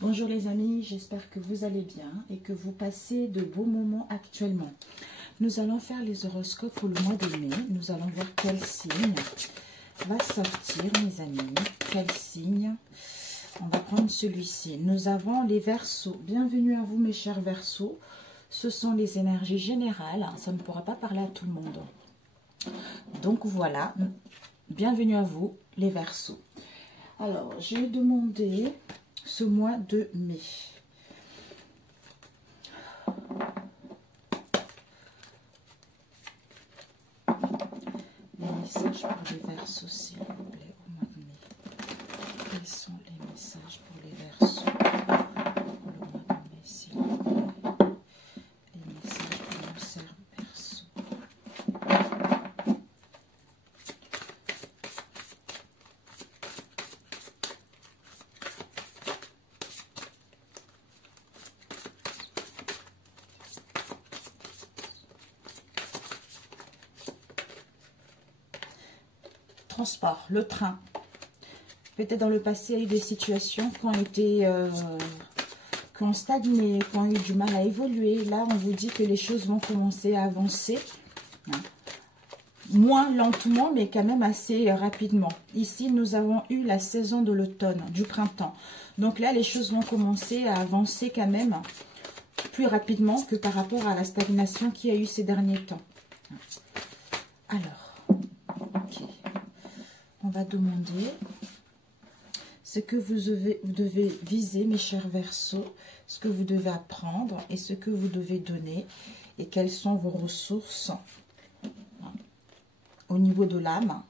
Bonjour les amis, j'espère que vous allez bien et que vous passez de beaux moments actuellement. Nous allons faire les horoscopes pour le mois de mai. Nous allons voir quel signe va sortir mes amis. Quel signe? On va prendre celui-ci. Nous avons les Verseaux. Bienvenue à vous mes chers Verseaux. Ce sont les énergies générales. Ça ne pourra pas parler à tout le monde. Donc voilà. Bienvenue à vous les Verseaux. Alors, j'ai demandé ce mois de mai. Les messages pour les Verseaux, s'il vous plaît, au mois de mai. Quels sont les messages pour les Verseaux pour le mois de mai, s'il vous plaît? Les messages pour nos chers Verseaux. Transport, le train. Peut-être dans le passé, il y a eu des situations qui ont stagné, qui ont eu du mal à évoluer. Là, on vous dit que les choses vont commencer à avancer. Moins lentement, mais quand même assez rapidement. Ici, nous avons eu la saison de l'automne, du printemps. Donc là, les choses vont commencer à avancer quand même plus rapidement que par rapport à la stagnation qu'il y a eu ces derniers temps. Alors, ok. On va demander ce que vous devez viser, mes chers Verseaux, ce que vous devez apprendre et ce que vous devez donner et quelles sont vos ressources au niveau de l'âme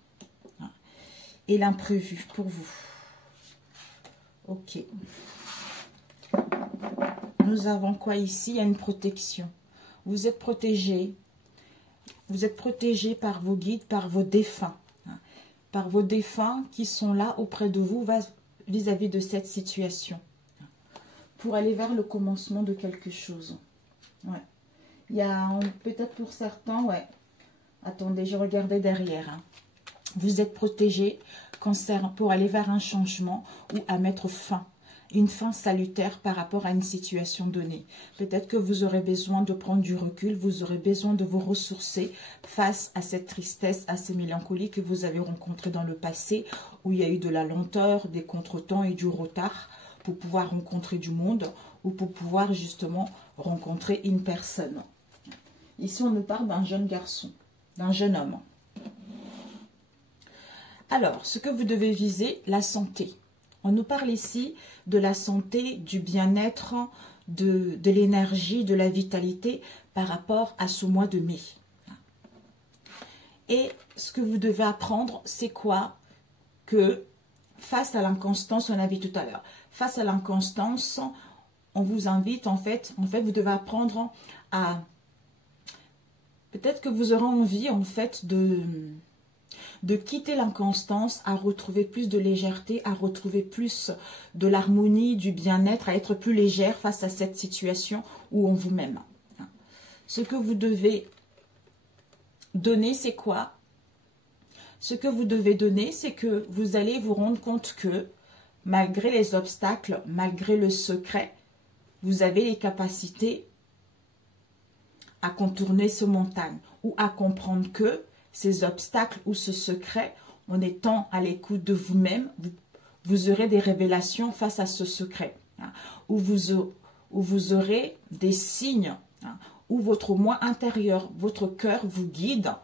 et l'imprévu pour vous. Ok. Nous avons quoi ici? Il y a une protection. Vous êtes protégé. Vous êtes protégé par vos guides, par vos défunts. Par vos défunts qui sont là auprès de vous vis-à-vis de cette situation. Pour aller vers le commencement de quelque chose. Ouais. Il y a peut-être pour certains, ouais. Attendez, je regardais derrière. Vous êtes protégé pour aller vers un changement ou à mettre fin. Une fin salutaire par rapport à une situation donnée. Peut-être que vous aurez besoin de prendre du recul, vous aurez besoin de vous ressourcer face à cette tristesse, à ces mélancolies que vous avez rencontrées dans le passé, où il y a eu de la lenteur, des contretemps et du retard pour pouvoir rencontrer du monde ou pour pouvoir justement rencontrer une personne. Ici, on nous parle d'un jeune garçon, d'un jeune homme. Alors, ce que vous devez viser, la santé. On nous parle ici de la santé, du bien-être, de l'énergie, de la vitalité par rapport à ce mois de mai. Et ce que vous devez apprendre, c'est quoi? Que face à l'inconstance, on a vu tout à l'heure, face à l'inconstance, on vous invite, en fait, vous devez apprendre à... Peut-être que vous aurez envie, en fait, de quitter l'inconstance, à retrouver plus de légèreté, à retrouver plus de l'harmonie, du bien-être, à être plus légère face à cette situation où on vous met. Ce que vous devez donner, c'est quoi? Ce que vous devez donner, c'est que vous allez vous rendre compte que malgré les obstacles, malgré le secret, vous avez les capacités à contourner ces montagnes ou à comprendre que ces obstacles ou ce secret, en étant à l'écoute de vous-même, vous aurez des révélations face à ce secret. Où vous aurez des signes, où votre moi intérieur, votre cœur vous guide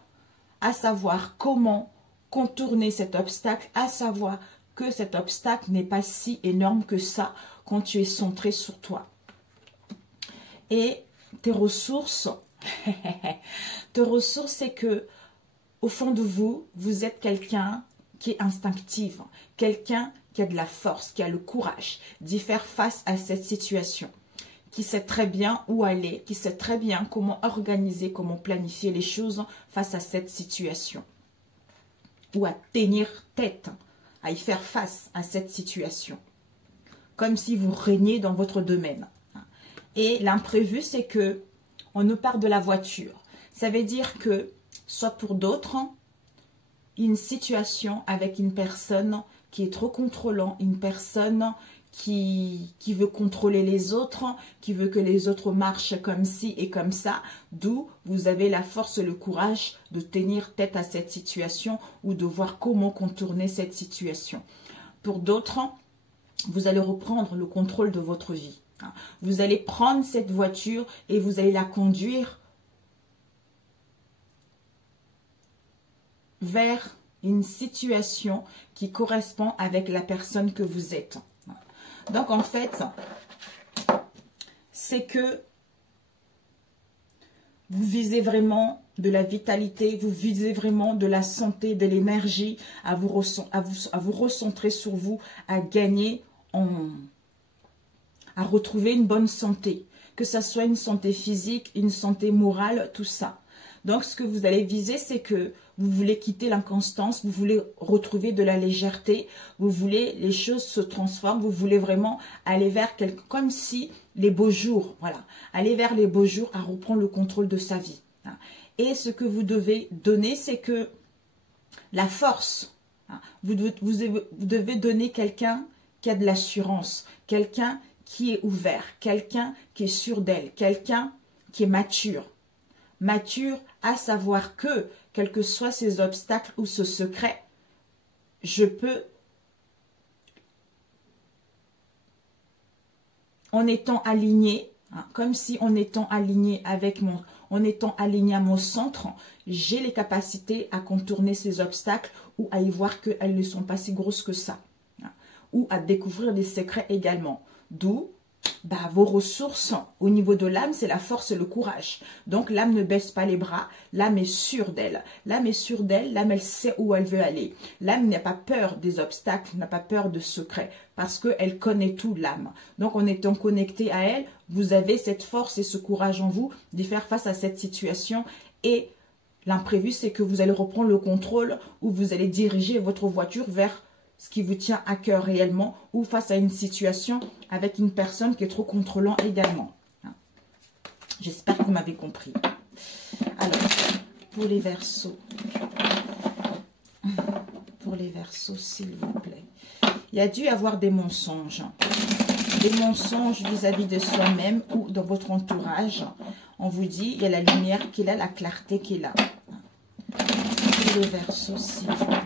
à savoir comment contourner cet obstacle, à savoir que cet obstacle n'est pas si énorme que ça quand tu es centré sur toi. Et tes ressources, c'est que au fond de vous, vous êtes quelqu'un qui est instinctif, quelqu'un qui a de la force, qui a le courage d'y faire face à cette situation, qui sait très bien où aller, qui sait très bien comment organiser, comment planifier les choses face à cette situation, ou à tenir tête, à y faire face à cette situation, comme si vous régniez dans votre domaine. Et l'imprévu, c'est que on nous parle de la voiture. Ça veut dire que soit pour d'autres, une situation avec une personne qui est trop contrôlante, une personne qui veut contrôler les autres, qui veut que les autres marchent comme ci et comme ça, d'où vous avez la force et le courage de tenir tête à cette situation ou de voir comment contourner cette situation. Pour d'autres, vous allez reprendre le contrôle de votre vie. Vous allez prendre cette voiture et vous allez la conduire vers une situation qui correspond avec la personne que vous êtes. Donc, en fait, c'est que vous visez vraiment de la vitalité, vous visez vraiment de la santé, de l'énergie, à vous recentrer sur vous, à gagner, à retrouver une bonne santé. Que ce soit une santé physique, une santé morale, tout ça. Donc, ce que vous allez viser, c'est que vous voulez quitter l'inconstance, vous voulez retrouver de la légèreté, vous voulez les choses se transforment, vous voulez vraiment aller vers comme si les beaux jours, voilà, aller vers les beaux jours, à reprendre le contrôle de sa vie. Et ce que vous devez donner, c'est que la force, vous devez donner quelqu'un qui a de l'assurance, quelqu'un qui est ouvert, quelqu'un qui est sûr d'elle, quelqu'un qui est mature. Mature à savoir que, quels que soient ces obstacles ou ce secret, je peux, en étant aligné, comme si en étant aligné avec en étant aligné à mon centre, j'ai les capacités à contourner ces obstacles ou à y voir qu'elles ne sont pas si grosses que ça, ou à découvrir des secrets également. D'où vos ressources au niveau de l'âme, c'est la force et le courage. Donc l'âme ne baisse pas les bras, l'âme est sûre d'elle. L'âme est sûre d'elle, l'âme elle sait où elle veut aller. L'âme n'a pas peur des obstacles, n'a pas peur de secrets, parce qu'elle connaît tout, l'âme. Donc en étant connecté à elle, vous avez cette force et ce courage en vous de faire face à cette situation. Et l'imprévu, c'est que vous allez reprendre le contrôle ou vous allez diriger votre voiture vers ce qui vous tient à cœur réellement ou face à une situation avec une personne qui est trop contrôlant également. J'espère que vous m'avez compris. Alors, pour les Verseaux, s'il vous plaît, il y a dû y avoir des mensonges vis-à-vis de soi-même ou dans votre entourage. On vous dit, il y a la lumière qui est là, la clarté qui est là. Pour les Verseaux, s'il vous plaît.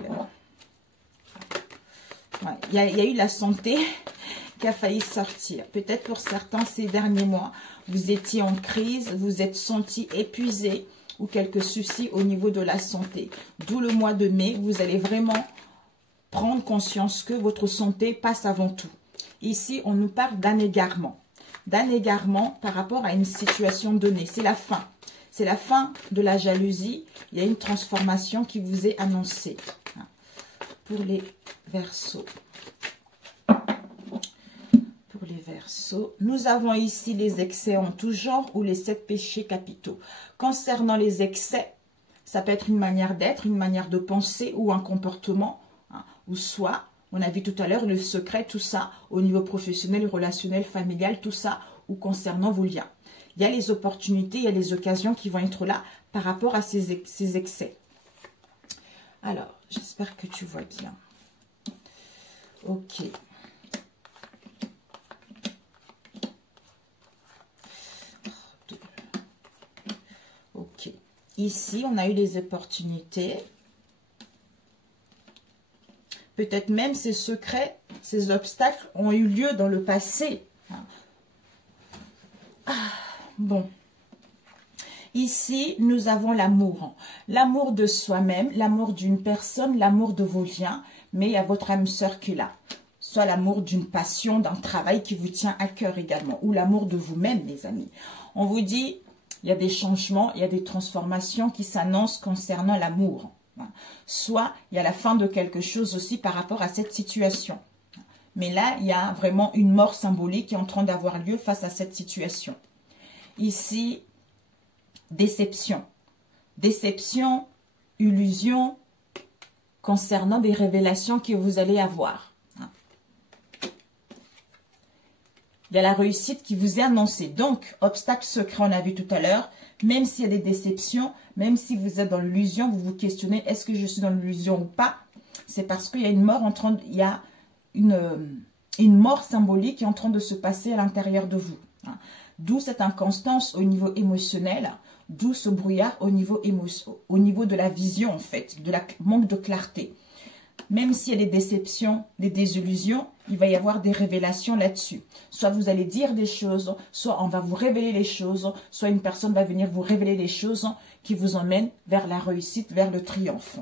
Ouais, il y a eu la santé qui a failli sortir. Peut-être pour certains, ces derniers mois, vous étiez en crise, vous êtes senti épuisé ou quelques soucis au niveau de la santé. D'où le mois de mai, vous allez vraiment prendre conscience que votre santé passe avant tout. Ici, on nous parle d'un égarement. D'un égarement par rapport à une situation donnée. C'est la fin. C'est la fin de la jalousie. Il y a une transformation qui vous est annoncée. Pour les Verseaux. Pour les Verseaux, nous avons ici les excès en tout genre ou les 7 péchés capitaux. Concernant les excès, ça peut être une manière d'être, une manière de penser ou un comportement, ou soit, on a vu tout à l'heure, le secret, tout ça, au niveau professionnel, relationnel, familial, tout ça, ou concernant vos liens. Il y a les opportunités, il y a les occasions qui vont être là par rapport à ces excès. Alors, j'espère que tu vois bien. Ok. Ok. Ici, on a eu des opportunités. Peut-être même ces secrets, ces obstacles ont eu lieu dans le passé. Bon. Ici, nous avons l'amour. L'amour de soi-même, l'amour d'une personne, l'amour de vos liens. Mais il y a votre âme sœur qui est là. Soit l'amour d'une passion, d'un travail qui vous tient à cœur également. Ou l'amour de vous-même, les amis. On vous dit, il y a des changements, il y a des transformations qui s'annoncent concernant l'amour. Soit il y a la fin de quelque chose aussi par rapport à cette situation. Mais là, il y a vraiment une mort symbolique qui est en train d'avoir lieu face à cette situation. Ici, déception. Déception, illusion, concernant des révélations que vous allez avoir. Il y a la réussite qui vous est annoncée. Donc, obstacle secret, on a vu tout à l'heure. Même s'il y a des déceptions, même si vous êtes dans l'illusion, vous vous questionnez, est-ce que je suis dans l'illusion ou pas? C'est parce qu'il y a une mort il y a une une mort symbolique qui est en train de se passer à l'intérieur de vous. Hein. D'où cette inconstance au niveau émotionnel, d'où ce brouillard au niveau de la vision, en fait, de la manque de clarté. Même s'il y a des déceptions, des désillusions, il va y avoir des révélations là-dessus. Soit vous allez dire des choses, soit on va vous révéler les choses, soit une personne va venir vous révéler des choses qui vous emmènent vers la réussite, vers le triomphe.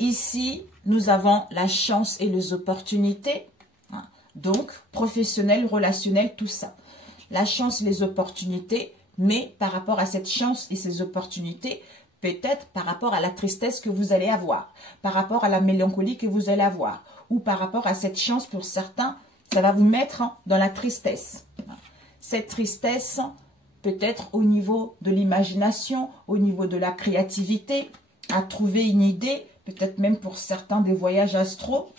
Ici, nous avons la chance et les opportunités. Hein. Donc, professionnel, relationnel, tout ça. La chance, les opportunités, mais par rapport à cette chance et ces opportunités, peut-être par rapport à la tristesse que vous allez avoir, par rapport à la mélancolie que vous allez avoir, ou par rapport à cette chance pour certains, ça va vous mettre dans la tristesse. Cette tristesse, peut-être au niveau de l'imagination, au niveau de la créativité, à trouver une idée, peut-être même pour certains des voyages astraux.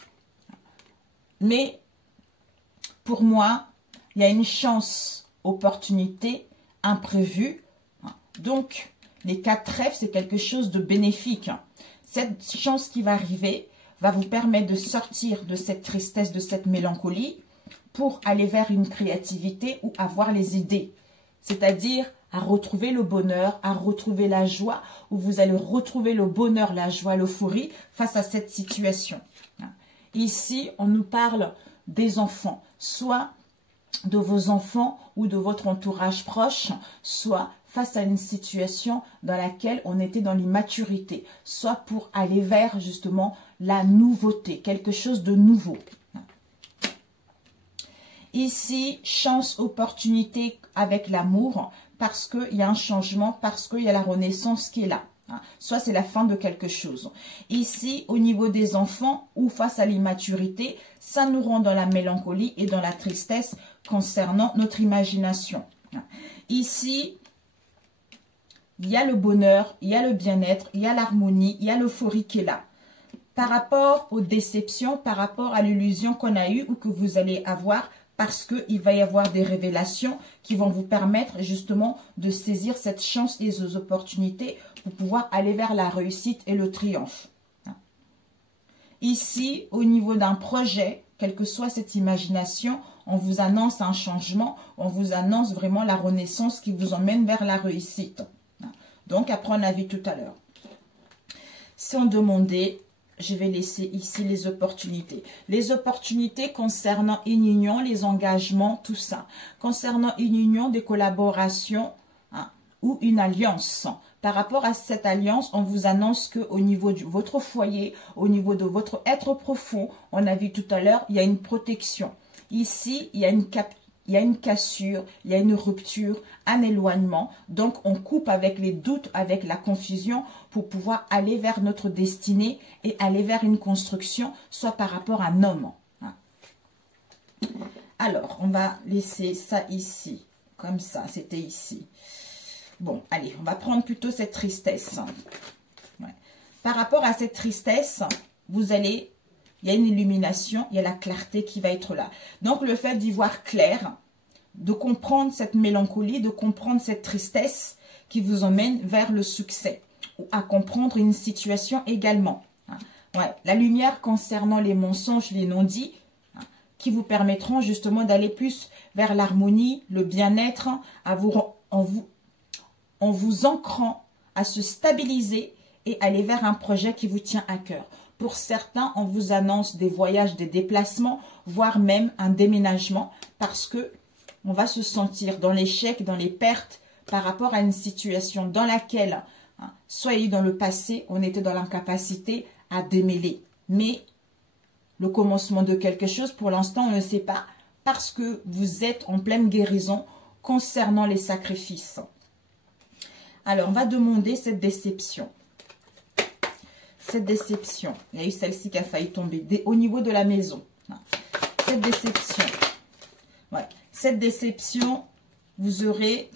Mais pour moi, il y a une chance, opportunité, imprévue. Donc, les 4 rêves, c'est quelque chose de bénéfique. Cette chance qui va arriver va vous permettre de sortir de cette tristesse, de cette mélancolie, pour aller vers une créativité ou avoir les idées. C'est-à-dire à retrouver le bonheur, à retrouver la joie, où vous allez retrouver le bonheur, la joie, l'euphorie face à cette situation. Ici, on nous parle des enfants, soit de vos enfants ou de votre entourage proche, soit face à une situation dans laquelle on était dans l'immaturité, soit pour aller vers justement la nouveauté, quelque chose de nouveau. Ici, chance, opportunité avec l'amour, parce qu'il y a un changement, parce qu'il y a la renaissance qui est là. Soit c'est la fin de quelque chose. Ici, au niveau des enfants ou face à l'immaturité, ça nous rend dans la mélancolie et dans la tristesse concernant notre imagination. Ici, il y a le bonheur, il y a le bien-être, il y a l'harmonie, il y a l'euphorie qui est là. Par rapport aux déceptions, par rapport à l'illusion qu'on a eue ou que vous allez avoir, parce qu'il va y avoir des révélations qui vont vous permettre justement de saisir cette chance et ces opportunités pour pouvoir aller vers la réussite et le triomphe. Ici, au niveau d'un projet, quelle que soit cette imagination, on vous annonce un changement, on vous annonce vraiment la renaissance qui vous emmène vers la réussite. Donc, après, on a vu tout à l'heure. Si on demandait, je vais laisser ici les opportunités. Les opportunités concernant une union, les engagements, tout ça. Concernant une union, des collaborations ou une alliance. Par rapport à cette alliance, on vous annonce qu'au niveau de votre foyer, au niveau de votre être profond, on a vu tout à l'heure, il y a une protection. Ici, il y a une cassure, il y a une rupture, un éloignement. Donc, on coupe avec les doutes, avec la confusion pour pouvoir aller vers notre destinée et aller vers une construction, soit par rapport à un homme. Alors, on va laisser ça ici, comme ça, c'était ici. Bon, allez, on va prendre plutôt cette tristesse. Ouais. Par rapport à cette tristesse, vous allez... Il y a une illumination, il y a la clarté qui va être là. Donc, le fait d'y voir clair, de comprendre cette mélancolie, de comprendre cette tristesse qui vous emmène vers le succès. Ou à comprendre une situation également. Ouais, la lumière concernant les mensonges, les non-dits, qui vous permettront justement d'aller plus vers l'harmonie, le bien-être, en vous ancrant à se stabiliser et aller vers un projet qui vous tient à cœur. Pour certains, on vous annonce des voyages, des déplacements, voire même un déménagement parce que on va se sentir dans l'échec, dans les pertes par rapport à une situation dans laquelle, soit dans le passé, on était dans l'incapacité à démêler. Mais le commencement de quelque chose, pour l'instant, on ne sait pas parce que vous êtes en pleine guérison concernant les sacrifices. Alors, on va demander cette déception. Cette déception, il y a eu celle-ci qui a failli tomber au niveau de la maison. Cette déception, ouais. Cette déception,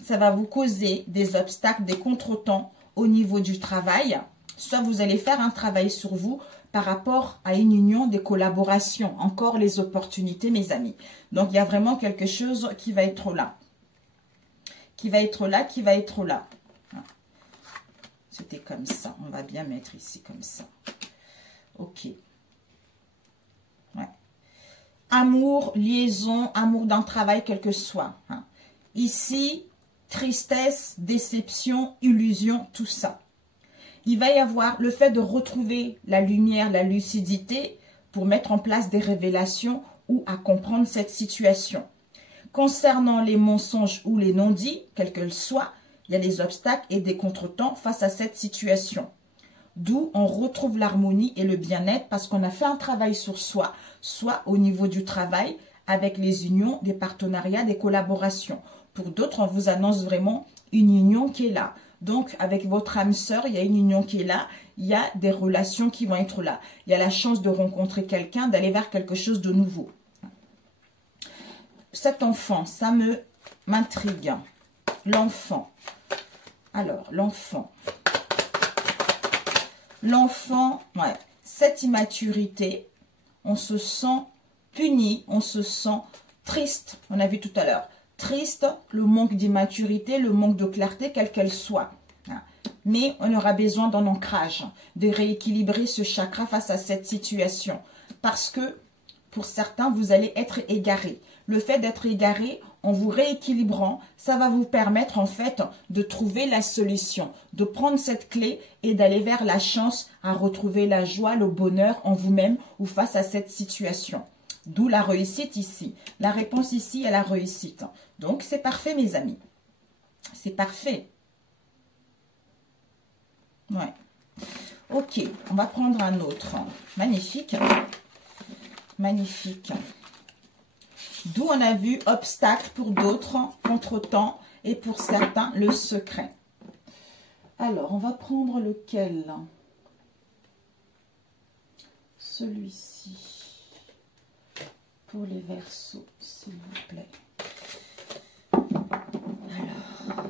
ça va vous causer des obstacles, des contretemps au niveau du travail. Soit vous allez faire un travail sur vous par rapport à une union, des collaborations. Encore les opportunités, mes amis. Donc, il y a vraiment quelque chose qui va être là. Qui va être là, qui va être là. C'était comme ça. On va bien mettre ici comme ça. Ok. Ouais. amour, liaison, amour d'un travail, quel que soit. Hein. Ici, tristesse, déception, illusion, tout ça. Il va y avoir le fait de retrouver la lumière, la lucidité pour mettre en place des révélations ou à comprendre cette situation. Concernant les mensonges ou les non-dits, quels qu'ils soient, il y a des obstacles et des contretemps face à cette situation. D'où on retrouve l'harmonie et le bien-être parce qu'on a fait un travail sur soi, soit au niveau du travail, avec les unions, des partenariats, des collaborations. Pour d'autres, on vous annonce vraiment une union qui est là. Donc, avec votre âme sœur, il y a une union qui est là. Il y a des relations qui vont être là. Il y a la chance de rencontrer quelqu'un, d'aller vers quelque chose de nouveau. Cet enfant, ça m'intrigue. L'enfant. Alors, l'enfant. L'enfant, ouais, cette immaturité, on se sent puni, on se sent triste. On a vu tout à l'heure. Triste, le manque d'immaturité, le manque de clarté, quelle qu'elle soit. Mais on aura besoin d'un ancrage, de rééquilibrer ce chakra face à cette situation. Parce que, pour certains, vous allez être égaré. Le fait d'être égaré, en vous rééquilibrant, ça va vous permettre en fait de trouver la solution, de prendre cette clé et d'aller vers la chance à retrouver la joie, le bonheur en vous-même ou face à cette situation. D'où la réussite ici. La réponse ici est la réussite. Donc, c'est parfait, mes amis. C'est parfait. Ouais. Ok, on va prendre un autre. Magnifique. Magnifique. D'où on a vu obstacle pour d'autres, contretemps, et pour certains, le secret. Alors, on va prendre lequel? Celui-ci. Pour les Verseaux, s'il vous plaît. Alors,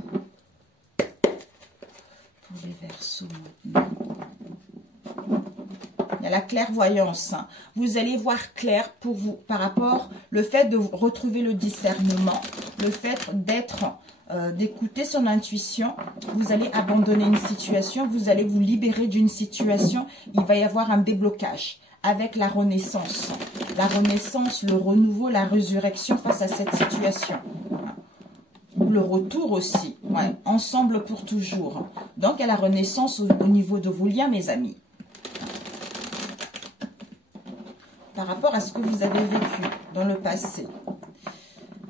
pour les Verseaux maintenant. Il y a la clairvoyance. Vous allez voir clair pour vous par rapport au fait de retrouver le discernement, le fait d'écouter son intuition. Vous allez abandonner une situation, vous allez vous libérer d'une situation. Il va y avoir un déblocage avec la renaissance. La renaissance, le renouveau, la résurrection face à cette situation. Le retour aussi. Ouais, ensemble pour toujours. Donc, il y a la renaissance au niveau de vos liens, mes amis. Par rapport à ce que vous avez vécu dans le passé.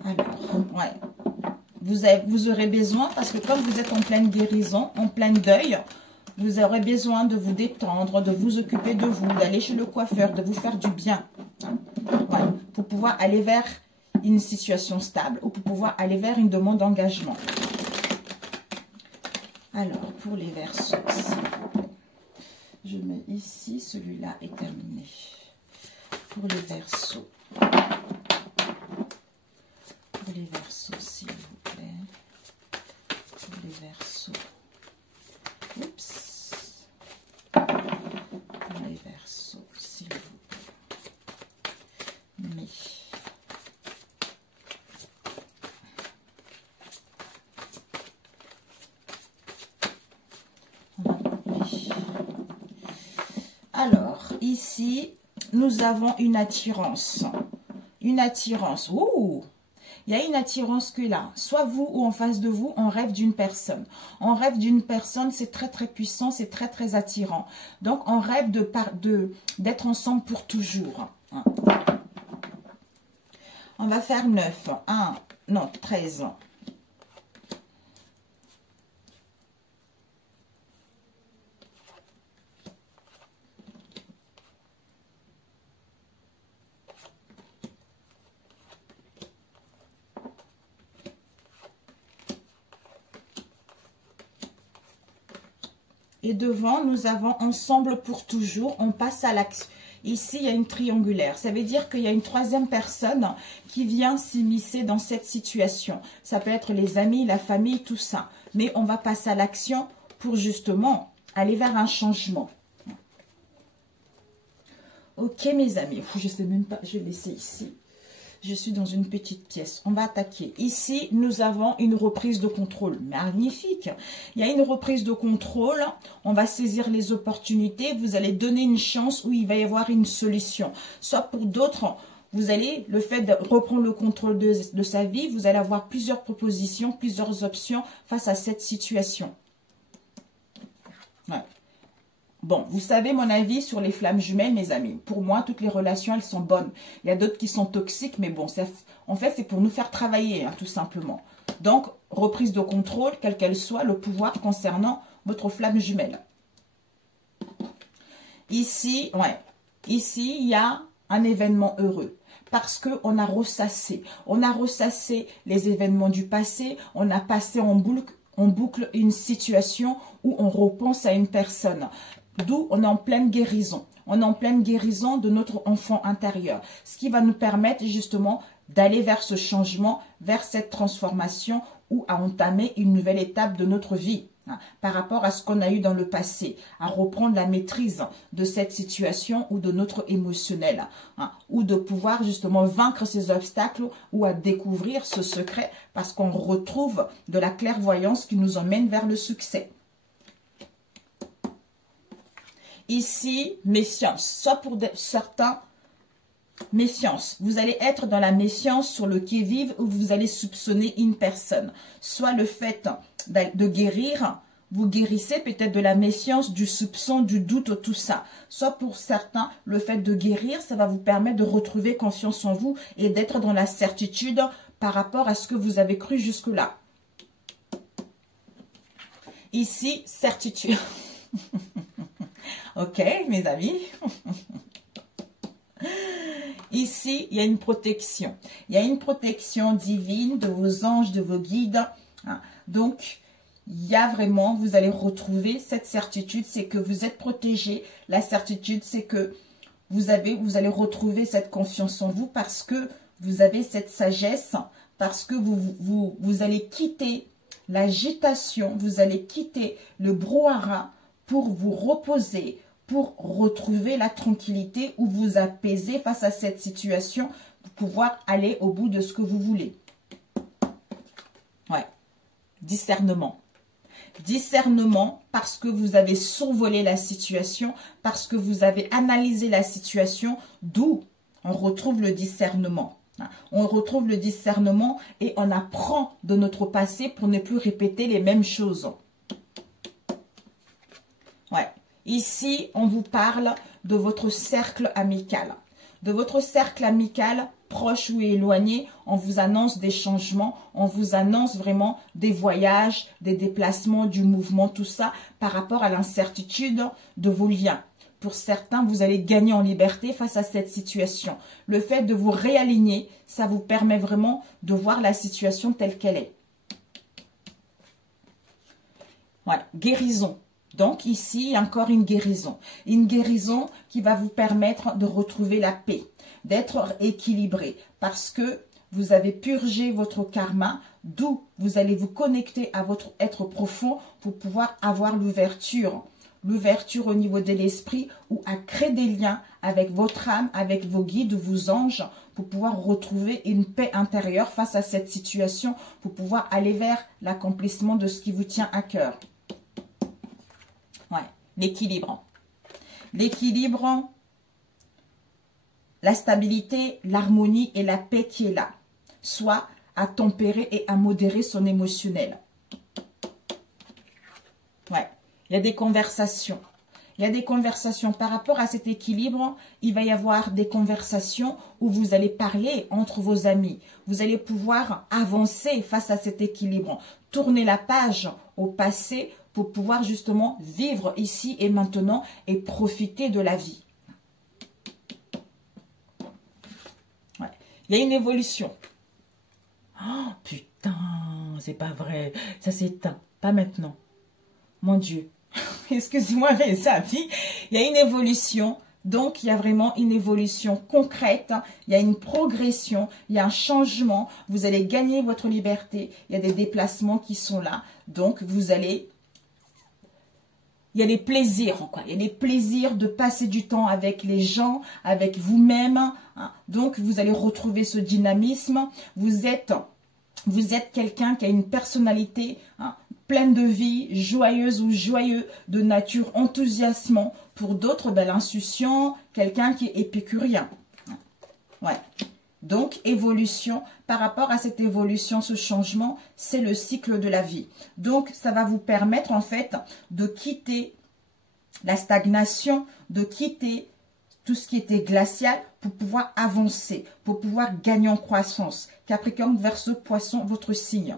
Alors, ouais. Vous aurez besoin, parce que comme vous êtes en pleine guérison, en plein deuil, vous aurez besoin de vous détendre, de vous occuper de vous, d'aller chez le coiffeur, de vous faire du bien. Ouais, pour pouvoir aller vers une situation stable ou pour pouvoir aller vers une demande d'engagement. Alors, pour les Verseaux, je mets ici, celui-là est terminé. Pour les Verseaux. Pour les Verseaux, s'il vous plaît. Pour les Verseaux. Oups. Pour les Verseaux, s'il vous plaît. Mais. Alors, ici, nous avons une attirance. Une attirance. Ouh! Il y a une attirance que là. Soit vous ou en face de vous, on rêve d'une personne. On rêve d'une personne, c'est très très puissant, c'est très très attirant. Donc, on rêve d'être ensemble pour toujours. On va faire 9. 1, non, 13. Et devant, nous avons ensemble pour toujours. On passe à l'action. Ici, il y a une triangulaire. Ça veut dire qu'il y a une troisième personne qui vient s'immiscer dans cette situation. Ça peut être les amis, la famille, tout ça. Mais on va passer à l'action pour justement aller vers un changement. Ok, mes amis. Je ne sais même pas. Je vais laisser ici. Je suis dans une petite pièce. On va attaquer. Ici, nous avons une reprise de contrôle. Magnifique. Il y a une reprise de contrôle. On va saisir les opportunités. Vous allez donner une chance où il va y avoir une solution. Soit pour d'autres, vous allez, le fait de reprendre le contrôle de sa vie, vous allez avoir plusieurs propositions, plusieurs options face à cette situation. Ouais. Bon, vous savez mon avis sur les flammes jumelles, mes amis. Pour moi, toutes les relations, elles sont bonnes. Il y a d'autres qui sont toxiques, mais bon, en fait, c'est pour nous faire travailler, hein, tout simplement. Donc, reprise de contrôle, quelle qu'elle soit, le pouvoir concernant votre flamme jumelle. Ici, ouais, ici, il y a un événement heureux. Parce qu'on a ressassé. On a ressassé les événements du passé. On a passé en boucle une situation où on repense à une personne. D'où on est en pleine guérison. On est en pleine guérison de notre enfant intérieur. Ce qui va nous permettre justement d'aller vers ce changement, vers cette transformation ou à entamer une nouvelle étape de notre vie. Par rapport à ce qu'on a eu dans le passé, à reprendre la maîtrise de cette situation ou de notre émotionnel, ou de pouvoir justement vaincre ces obstacles ou à découvrir ce secret parce qu'on retrouve de la clairvoyance qui nous emmène vers le succès. Ici, méfiance, soit pour certains, méfiance. Vous allez être dans la méfiance sur le qui-vive où vous allez soupçonner une personne. Soit le fait de guérir, vous guérissez peut-être de la méfiance, du soupçon, du doute, tout ça. Soit pour certains, le fait de guérir, ça va vous permettre de retrouver confiance en vous et d'être dans la certitude par rapport à ce que vous avez cru jusque-là. Ici, certitude. Ok, mes amis. Ici, il y a une protection. Il y a une protection divine de vos anges, de vos guides. Donc, il y a vraiment, vous allez retrouver cette certitude, c'est que vous êtes protégé. La certitude, c'est que vous allez retrouver cette confiance en vous parce que vous avez cette sagesse, parce que vous allez quitter l'agitation, vous allez quitter le brouhaha pour vous reposer, pour retrouver la tranquillité ou vous apaiser face à cette situation pour pouvoir aller au bout de ce que vous voulez. Ouais. Discernement. Discernement parce que vous avez survolé la situation, parce que vous avez analysé la situation, d'où on retrouve le discernement. On retrouve le discernement et on apprend de notre passé pour ne plus répéter les mêmes choses. Ouais. Ici, on vous parle de votre cercle amical. De votre cercle amical, proche ou éloigné, on vous annonce des changements, on vous annonce vraiment des voyages, des déplacements, du mouvement, tout ça, par rapport à l'incertitude de vos liens. Pour certains, vous allez gagner en liberté face à cette situation. Le fait de vous réaligner, ça vous permet vraiment de voir la situation telle qu'elle est. Ouais, guérison. Donc ici, il y a encore une guérison. Une guérison qui va vous permettre de retrouver la paix, d'être équilibré. Parce que vous avez purgé votre karma, d'où vous allez vous connecter à votre être profond pour pouvoir avoir l'ouverture. L'ouverture au niveau de l'esprit ou à créer des liens avec votre âme, avec vos guides, vos anges, pour pouvoir retrouver une paix intérieure face à cette situation, pour pouvoir aller vers l'accomplissement de ce qui vous tient à cœur. Ouais, l'équilibre. L'équilibre, la stabilité, l'harmonie et la paix qui est là. Soit à tempérer et à modérer son émotionnel. Ouais, il y a des conversations. Il y a des conversations par rapport à cet équilibre. Il va y avoir des conversations où vous allez parler entre vos amis. Vous allez pouvoir avancer face à cet équilibre. Tourner la page au passé pour pouvoir justement vivre ici et maintenant et profiter de la vie. Ouais. Il y a une évolution. Oh putain, c'est pas vrai. Ça s'éteint. Pas maintenant. Mon Dieu. Excusez-moi, mes amis. Il y a une évolution. Donc, il y a vraiment une évolution concrète. Il y a une progression. Il y a un changement. Vous allez gagner votre liberté. Il y a des déplacements qui sont là. Donc, vous allez... Il y a les plaisirs, quoi. Il y a les plaisirs de passer du temps avec les gens, avec vous-même. Hein. Donc, vous allez retrouver ce dynamisme. Vous êtes quelqu'un qui a une personnalité pleine de vie, joyeuse ou joyeux, de nature enthousiasmant. Pour d'autres, l'insouciant, quelqu'un qui est épicurien. Ouais. Donc, évolution, par rapport à cette évolution, ce changement, c'est le cycle de la vie. Donc, ça va vous permettre, en fait, de quitter la stagnation, de quitter tout ce qui était glacial pour pouvoir avancer, pour pouvoir gagner en croissance. Capricorne, Verseau, Poisson, votre signe.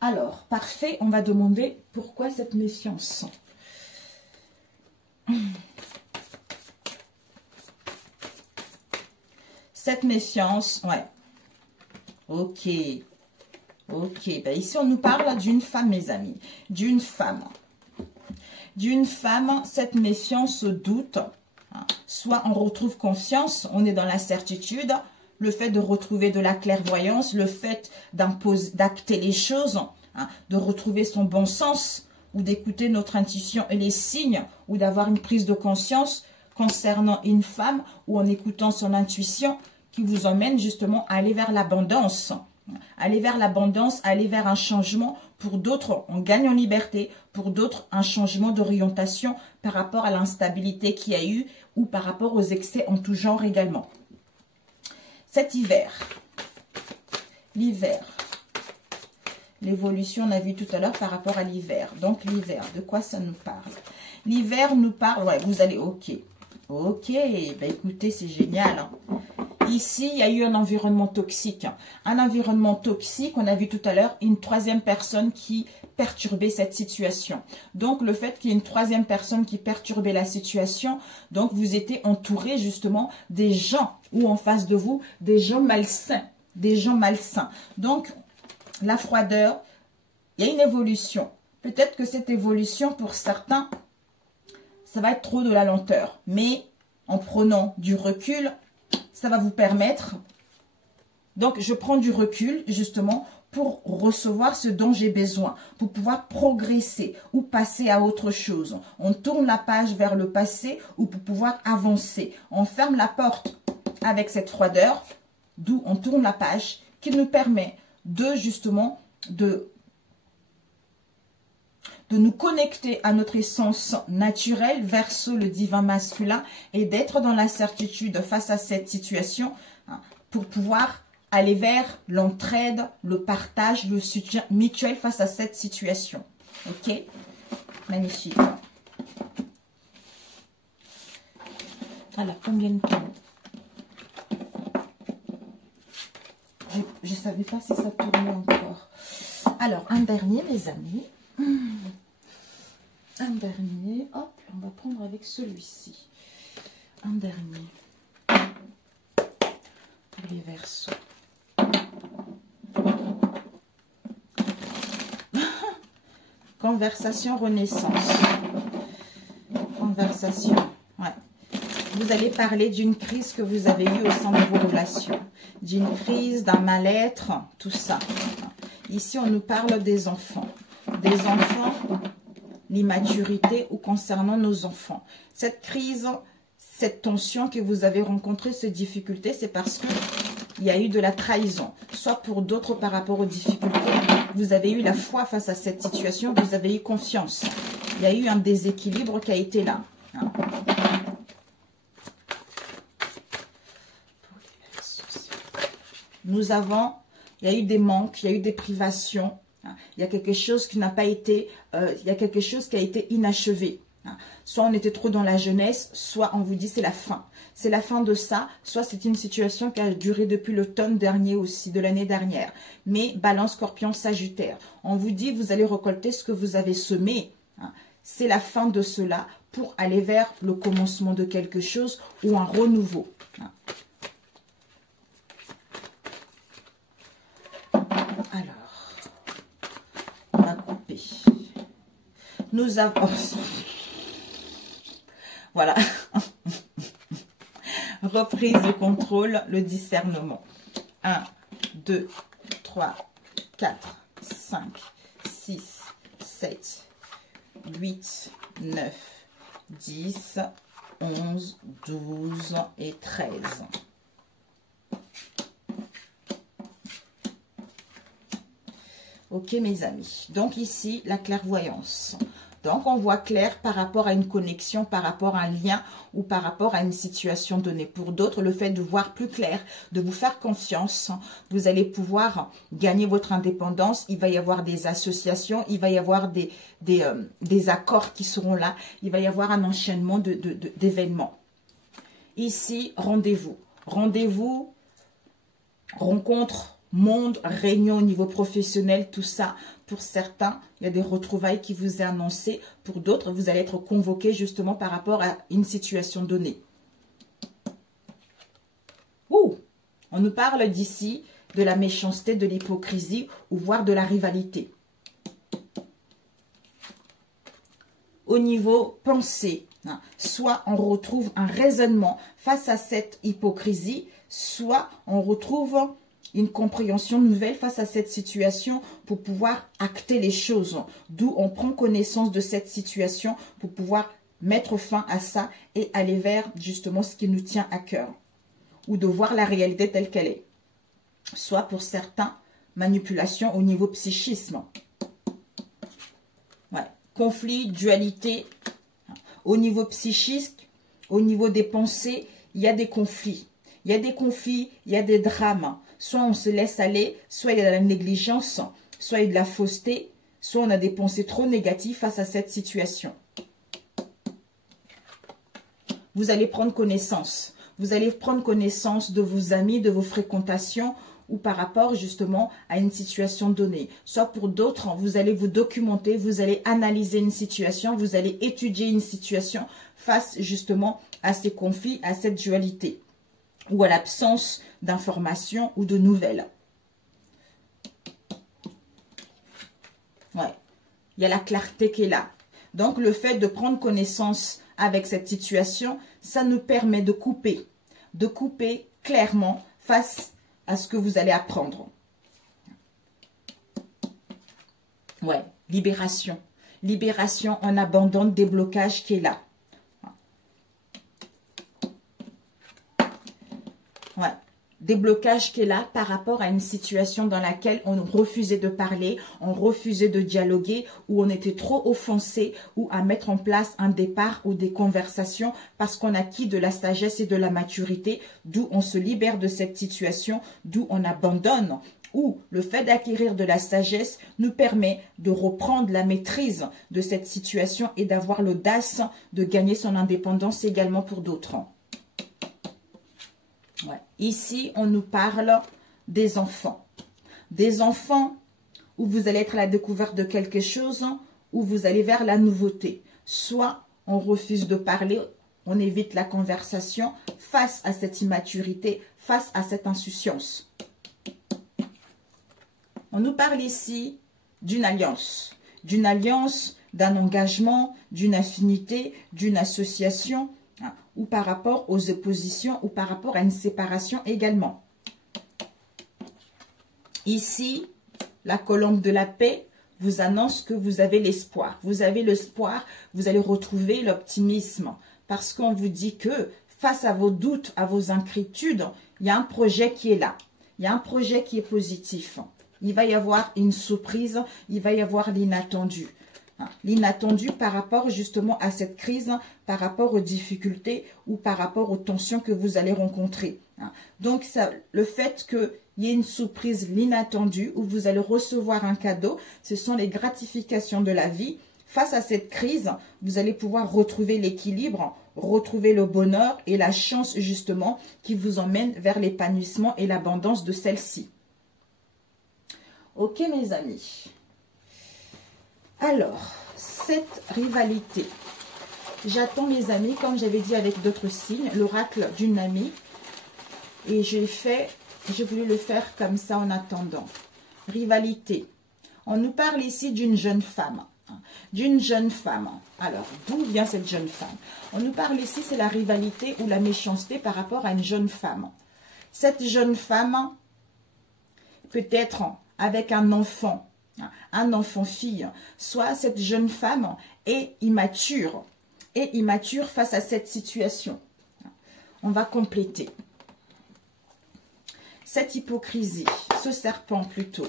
Alors, parfait, on va demander pourquoi cette méfiance. Cette méfiance, ouais. Ok. Ok. Ben ici, on nous parle d'une femme, mes amis. D'une femme. D'une femme, cette méfiance, ce doute. Hein, soit on retrouve confiance, on est dans la certitude. Le fait de retrouver de la clairvoyance, le fait d'acter les choses, hein, de retrouver son bon sens, ou d'écouter notre intuition et les signes, ou d'avoir une prise de conscience concernant une femme, ou en écoutant son intuition, qui vous emmène justement à aller vers l'abondance. Aller vers l'abondance, aller vers un changement. Pour d'autres, on gagne en liberté. Pour d'autres, un changement d'orientation par rapport à l'instabilité qu'il y a eu ou par rapport aux excès en tout genre également. Cet hiver, l'hiver, l'évolution, on a vu tout à l'heure par rapport à l'hiver. Donc l'hiver, de quoi ça nous parle? L'hiver nous parle, ouais, vous allez, ok, ben écoutez, c'est génial, hein. Ici, il y a eu un environnement toxique. Un environnement toxique, on a vu tout à l'heure, une troisième personne qui perturbait cette situation. Donc, le fait qu'il y ait une troisième personne qui perturbait la situation, donc vous étiez entouré justement des gens ou en face de vous, des gens malsains. Des gens malsains. Donc, la froideur, il y a une évolution. Peut-être que cette évolution, pour certains, ça va être trop de la lenteur. Mais en prenant du recul, ça va vous permettre, donc je prends du recul justement pour recevoir ce dont j'ai besoin, pour pouvoir progresser ou passer à autre chose. On tourne la page vers le passé ou pour pouvoir avancer. On ferme la porte avec cette froideur, d'où on tourne la page, qui nous permet de justement de nous connecter à notre essence naturelle, Verseau, le divin masculin, et d'être dans la certitude face à cette situation, hein, pour pouvoir aller vers l'entraide, le partage, le soutien mutuel face à cette situation. Ok? Magnifique. Alors, combien de temps? Je ne savais pas si ça tournait encore. Alors, un dernier, mes amis. Un dernier, hop, on va prendre avec celui-ci. Un dernier. Pour les Verseaux. Conversation renaissance. Conversation, ouais. Vous allez parler d'une crise que vous avez eue au sein de vos relations. D'une crise, d'un mal-être, tout ça. Ici, on nous parle des enfants. Des enfants, l'immaturité ou concernant nos enfants. Cette crise, cette tension que vous avez rencontrée, ces difficultés, c'est parce qu'il y a eu de la trahison. Soit pour d'autres par rapport aux difficultés, vous avez eu la foi face à cette situation, vous avez eu confiance. Il y a eu un déséquilibre qui a été là. Nous avons, il y a eu des manques, il y a eu des privations. Il y a quelque chose qui n'a pas été, il y a quelque chose qui a été inachevé. Soit on était trop dans la jeunesse, soit on vous dit c'est la fin. C'est la fin de ça, soit c'est une situation qui a duré depuis l'automne dernier aussi, de l'année dernière. Mais Balance, Scorpion, Sagittaire. On vous dit vous allez récolter ce que vous avez semé. C'est la fin de cela pour aller vers le commencement de quelque chose ou un renouveau. Alors, on va couper. Nous avons... Voilà. Reprise du contrôle, le discernement. 1, 2, 3, 4, 5, 6, 7, 8, 9, 10, 11, 12 et 13. Ok mes amis, donc ici la clairvoyance. Donc, on voit clair par rapport à une connexion, par rapport à un lien ou par rapport à une situation donnée. Pour d'autres, le fait de voir plus clair, de vous faire confiance, vous allez pouvoir gagner votre indépendance. Il va y avoir des associations, il va y avoir des accords qui seront là. Il va y avoir un enchaînement d'événements. Ici, rendez-vous. Rendez-vous, rencontre, monde, réunion au niveau professionnel, tout ça. Pour certains, il y a des retrouvailles qui vous est annoncé. Pour d'autres, vous allez être convoqué justement par rapport à une situation donnée. Ouh, on nous parle d'ici de la méchanceté, de l'hypocrisie ou voire de la rivalité. Au niveau pensée, soit on retrouve un raisonnement face à cette hypocrisie, soit on retrouve une compréhension nouvelle face à cette situation pour pouvoir acter les choses. D'où on prend connaissance de cette situation pour pouvoir mettre fin à ça et aller vers justement ce qui nous tient à cœur. Ou de voir la réalité telle qu'elle est. Soit pour certains, manipulation au niveau psychisme. Ouais. Conflit, dualité. Au niveau psychique, au niveau des pensées, il y a des conflits. Il y a des conflits, il y a des drames. Soit on se laisse aller, soit il y a de la négligence, soit il y a de la fausseté, soit on a des pensées trop négatives face à cette situation. Vous allez prendre connaissance. Vous allez prendre connaissance de vos amis, de vos fréquentations ou par rapport justement à une situation donnée. Soit pour d'autres, vous allez vous documenter, vous allez analyser une situation, vous allez étudier une situation face justement à ces conflits, à cette dualité ou à l'absence d'informations ou de nouvelles. Ouais, il y a la clarté qui est là. Donc, le fait de prendre connaissance avec cette situation, ça nous permet de couper clairement face à ce que vous allez apprendre. Ouais, libération. Libération, on abandonne des blocages qui est là. Ouais, des blocages qui est là par rapport à une situation dans laquelle on refusait de parler, on refusait de dialoguer, ou on était trop offensé, ou à mettre en place un départ ou des conversations parce qu'on a acquis de la sagesse et de la maturité, d'où on se libère de cette situation, d'où on abandonne. Ou le fait d'acquérir de la sagesse nous permet de reprendre la maîtrise de cette situation et d'avoir l'audace de gagner son indépendance également pour d'autres. Ouais. Ici, on nous parle des enfants. Des enfants où vous allez être à la découverte de quelque chose, où vous allez vers la nouveauté. Soit on refuse de parler, on évite la conversation face à cette immaturité, face à cette insouciance. On nous parle ici d'une alliance, d'un engagement, d'une affinité, d'une association, ou par rapport aux oppositions, ou par rapport à une séparation également. Ici, la colombe de la paix vous annonce que vous avez l'espoir. Vous avez l'espoir, vous allez retrouver l'optimisme. Parce qu'on vous dit que face à vos doutes, à vos inquiétudes, il y a un projet qui est là. Il y a un projet qui est positif. Il va y avoir une surprise, il va y avoir l'inattendu. L'inattendu par rapport justement à cette crise, par rapport aux difficultés ou par rapport aux tensions que vous allez rencontrer. Donc, ça, le fait qu'il y ait une surprise, l'inattendu, où vous allez recevoir un cadeau, ce sont les gratifications de la vie. Face à cette crise, vous allez pouvoir retrouver l'équilibre, retrouver le bonheur et la chance justement qui vous emmène vers l'épanouissement et l'abondance de celle-ci. Ok mes amis. Alors, cette rivalité, j'attends les amis, comme j'avais dit avec d'autres signes, l'oracle d'une amie. Et j'ai voulu le faire comme ça en attendant. Rivalité. On nous parle ici d'une jeune femme. D'une jeune femme. Alors, d'où vient cette jeune femme? On nous parle ici, c'est la rivalité ou la méchanceté par rapport à une jeune femme. Cette jeune femme, peut-être avec un enfant fille, soit cette jeune femme est immature face à cette situation. On va compléter. Cette hypocrisie, ce serpent plutôt,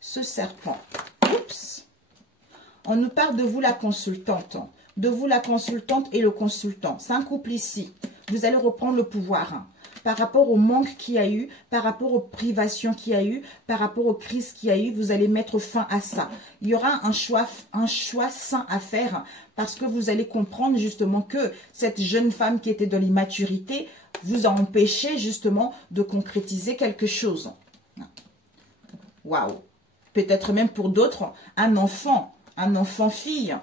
ce serpent, oups, On nous parle de vous la consultante. De vous la consultante et le consultant. C'est un couple ici. Vous allez reprendre le pouvoir. Par rapport au manque qu'il y a eu, par rapport aux privations qu'il y a eu, par rapport aux crises qu'il y a eu, vous allez mettre fin à ça. Il y aura un choix sain à faire parce que vous allez comprendre justement que cette jeune femme qui était dans l'immaturité vous a empêché justement de concrétiser quelque chose. Waouh! Peut-être même pour d'autres, un enfant-fille.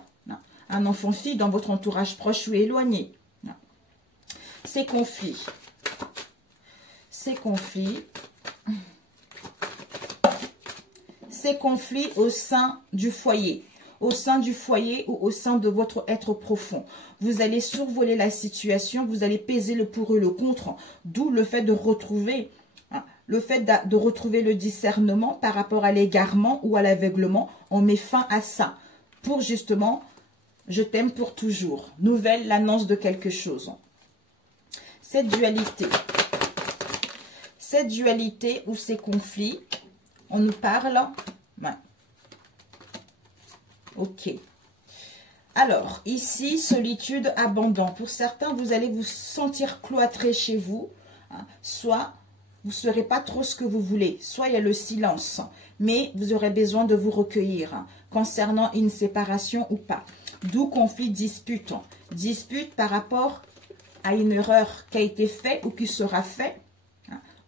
Un enfant-fille dans votre entourage proche ou éloigné. Ces conflits. Ces conflits au sein du foyer. Au sein du foyer ou au sein de votre être profond. Vous allez survoler la situation, vous allez peser le pour et le contre, d'où le fait de retrouver le discernement par rapport à l'égarement ou à l'aveuglement. On met fin à ça pour justement, je t'aime pour toujours. Nouvelle, l'annonce de quelque chose. Cette dualité ou ces conflits, on nous parle. Ouais. Ok. Alors, ici, solitude, abandon. Pour certains, vous allez vous sentir cloîtré chez vous. Soit vous ne saurez pas trop ce que vous voulez. Soit il y a le silence. Mais vous aurez besoin de vous recueillir concernant une séparation ou pas. D'où conflit, dispute. Dispute par rapport à une erreur qui a été faite ou qui sera faite.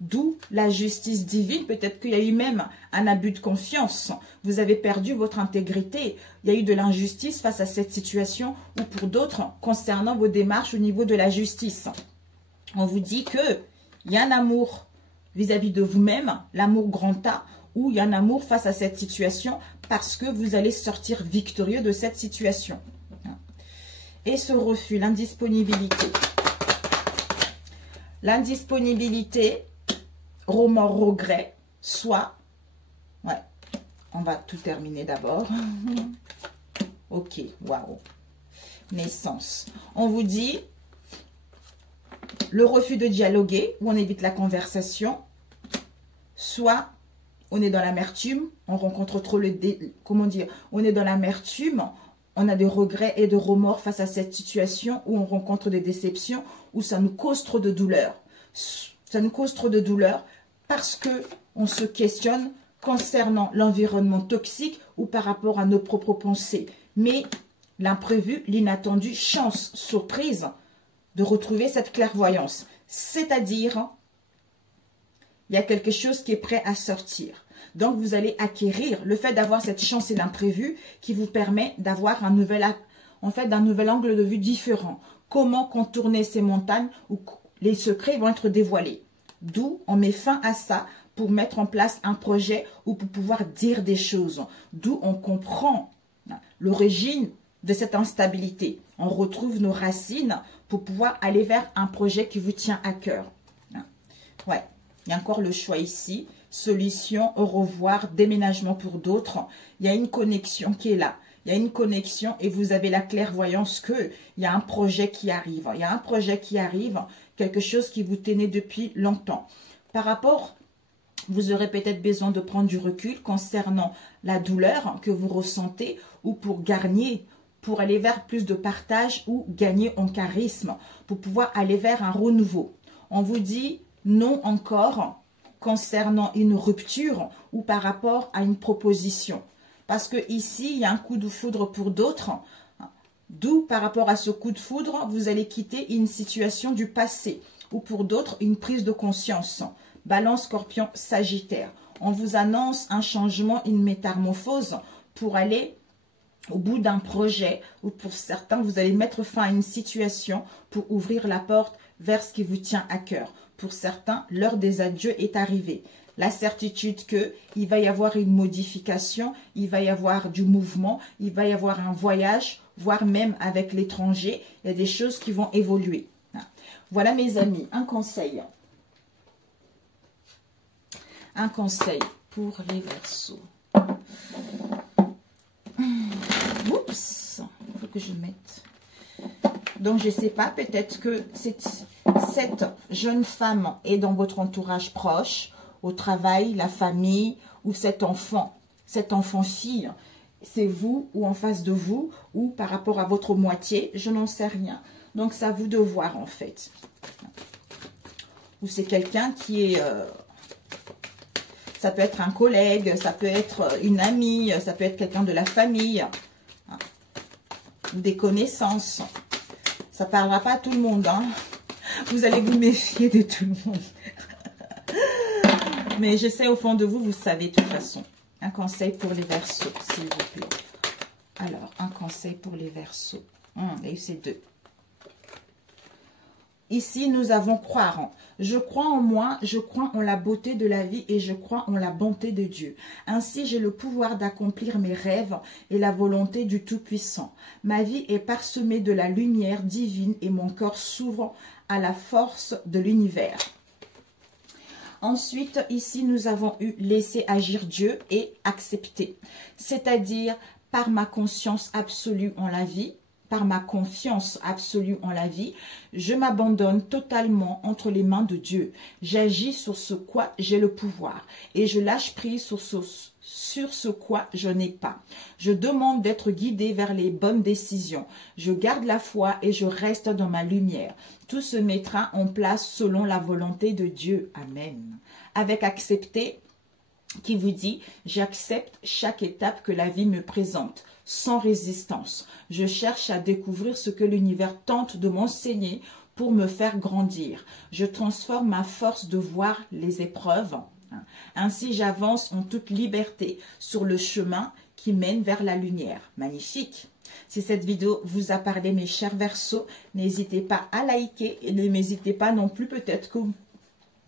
D'où la justice divine. Peut-être qu'il y a eu même un abus de confiance. Vous avez perdu votre intégrité. Il y a eu de l'injustice face à cette situation ou pour d'autres concernant vos démarches au niveau de la justice. On vous dit qu'il y a un amour vis-à-vis de vous-même, l'amour grand A, ou il y a un amour face à cette situation parce que vous allez sortir victorieux de cette situation. Et ce refus, l'indisponibilité. L'indisponibilité, remords, regret, soit, ouais, on va tout terminer d'abord. Ok, waouh. Naissance. On vous dit le refus de dialoguer, où on évite la conversation, soit on est dans l'amertume, on rencontre trop on est dans l'amertume, on a des regrets et de remords face à cette situation, où on rencontre des déceptions, où ça nous cause trop de douleur. Ça nous cause trop de douleur parce que on se questionne concernant l'environnement toxique ou par rapport à nos propres pensées. Mais l'imprévu, l'inattendu, chance, surprise de retrouver cette clairvoyance. C'est-à-dire, il y a quelque chose qui est prêt à sortir. Donc, vous allez acquérir le fait d'avoir cette chance et l'imprévu qui vous permet d'avoir un nouvel angle de vue différent. Comment contourner ces montagnes où les secrets vont être dévoilés. D'où on met fin à ça pour mettre en place un projet ou pour pouvoir dire des choses. D'où on comprend l'origine de cette instabilité. On retrouve nos racines pour pouvoir aller vers un projet qui vous tient à cœur. Ouais, il y a encore le choix ici. Solution, au revoir, déménagement pour d'autres. Il y a une connexion qui est là. Il y a une connexion et vous avez la clairvoyance qu'il y a un projet qui arrive. Il y a un projet qui arrive, quelque chose qui vous tenait depuis longtemps. Par rapport, vous aurez peut-être besoin de prendre du recul concernant la douleur que vous ressentez ou pour gagner, pour aller vers plus de partage ou gagner en charisme, pour pouvoir aller vers un renouveau. On vous dit non encore concernant une rupture ou par rapport à une proposition. Parce que ici, il y a un coup de foudre pour d'autres. D'où, par rapport à ce coup de foudre, vous allez quitter une situation du passé. Ou pour d'autres, une prise de conscience. Balance, Scorpion, Sagittaire. On vous annonce un changement, une métamorphose pour aller au bout d'un projet. Ou pour certains, vous allez mettre fin à une situation pour ouvrir la porte vers ce qui vous tient à cœur. Pour certains, l'heure des adieux est arrivée. La certitude qu'il va y avoir une modification, il va y avoir du mouvement, il va y avoir un voyage, voire même avec l'étranger, il y a des choses qui vont évoluer. Voilà mes amis, un conseil. Un conseil pour les Verseaux. Oups, il faut que je mette. Donc, je ne sais pas, peut-être que cette jeune femme est dans votre entourage proche, au travail, la famille, ou cet enfant-fille c'est vous ou en face de vous ou par rapport à votre moitié, je n'en sais rien. Donc, c'est à vous de voir en fait. Ou c'est quelqu'un qui est... ça peut être un collègue, ça peut être une amie, ça peut être quelqu'un de la famille, des connaissances. Ça ne parlera pas à tout le monde, hein. Vous allez vous méfier de tout le monde. Mais je sais au fond de vous, vous savez de toute façon. Un conseil pour les Verseaux, s'il vous plaît. Alors, un conseil pour les Verseaux. Et c'est 2. Ici, nous avons croire. Je crois en moi, je crois en la beauté de la vie et je crois en la bonté de Dieu. Ainsi, j'ai le pouvoir d'accomplir mes rêves et la volonté du Tout-Puissant. Ma vie est parsemée de la lumière divine et mon cœur s'ouvre à la force de l'univers. Ensuite, ici, nous avons eu laisser agir Dieu et accepter. C'est-à-dire, par ma conscience absolue en la vie, par ma confiance absolue en la vie, je m'abandonne totalement entre les mains de Dieu. J'agis sur ce quoi j'ai le pouvoir et je lâche prise sur ce quoi je n'ai pas. Je demande d'être guidé vers les bonnes décisions. Je garde la foi et je reste dans ma lumière. Tout se mettra en place selon la volonté de Dieu. Amen. Avec accepter, qui vous dit « J'accepte chaque étape que la vie me présente, sans résistance. Je cherche à découvrir ce que l'univers tente de m'enseigner pour me faire grandir. Je transforme ma force de voir les épreuves. Ainsi, j'avance en toute liberté sur le chemin qui mène vers la lumière. » Magnifique! Si cette vidéo vous a parlé, mes chers Verseaux, n'hésitez pas à liker et n'hésitez pas non plus peut-être que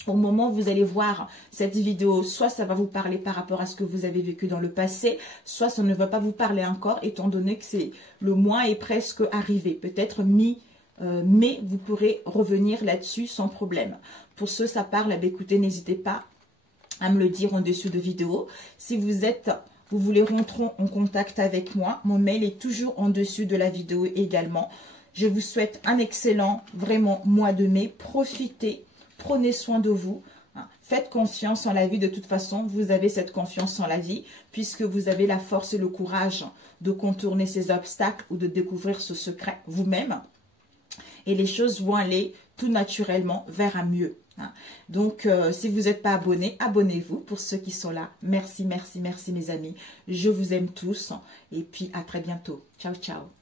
au moment où vous allez voir cette vidéo, soit ça va vous parler par rapport à ce que vous avez vécu dans le passé, soit ça ne va pas vous parler encore, étant donné que le mois est presque arrivé. Peut-être mi-mai, vous pourrez revenir là-dessus sans problème. Pour ceux ça parle, écoutez, n'hésitez pas à me le dire en dessous de vidéo. Si vous voulez rentrer en contact avec moi, mon mail est toujours en dessus de la vidéo également. Je vous souhaite un excellent, vraiment, mois de mai. Profitez. Prenez soin de vous, faites confiance en la vie. De toute façon, vous avez cette confiance en la vie puisque vous avez la force et le courage de contourner ces obstacles ou de découvrir ce secret vous-même. Et les choses vont aller tout naturellement vers un mieux. Donc, si vous n'êtes pas abonné, abonnez-vous pour ceux qui sont là. Merci, merci, merci mes amis. Je vous aime tous et puis à très bientôt. Ciao, ciao.